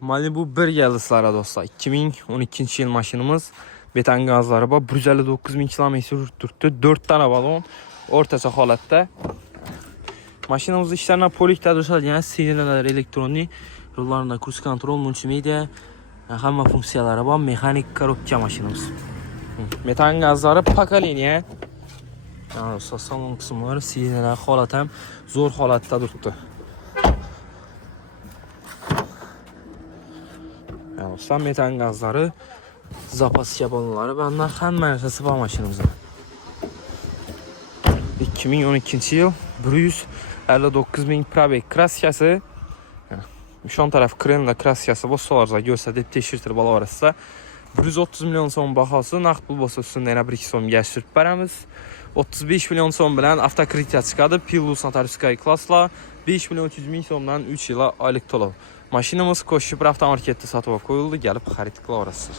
Malibu 1 geldi sizlere dostlar. 2012 yıl maşinimiz. Metan gazları var. 159 bin kilometre yürüttü. 4 tane balon. Ortaça holatta. Maşinamızın işlerine polikte dursa yani sinirler elektronik. Yollarında cruise kontrol, multimedya. Hamma funksiyaları var. Mekanik korobka maşinamız. Metan gazları pakaliniye. Yani salon kısımları sinirler holat hem zor holatta durdu. Yani metan gazları, zapas yabanları benden hem merkezi var maşinimizin. 2012 yıl 159 bin probek krasyası. Şon taraf krenle krasyası bu solarza gösterip teşhirtir bala arasında. 130 milyon son bahası naqd pul bosa üstündə yana 1-2 son gəşdirib bərəmiz. 35 milyon son bilən avtokritya çıxadı. Pilus Natariskay klasla 5 milyon 300 min sondan 3 yıla aylık tolov. Maşinamız Koşşipir avtomarketdə satıva qoyuldu. Gəlib xarid qıla orası.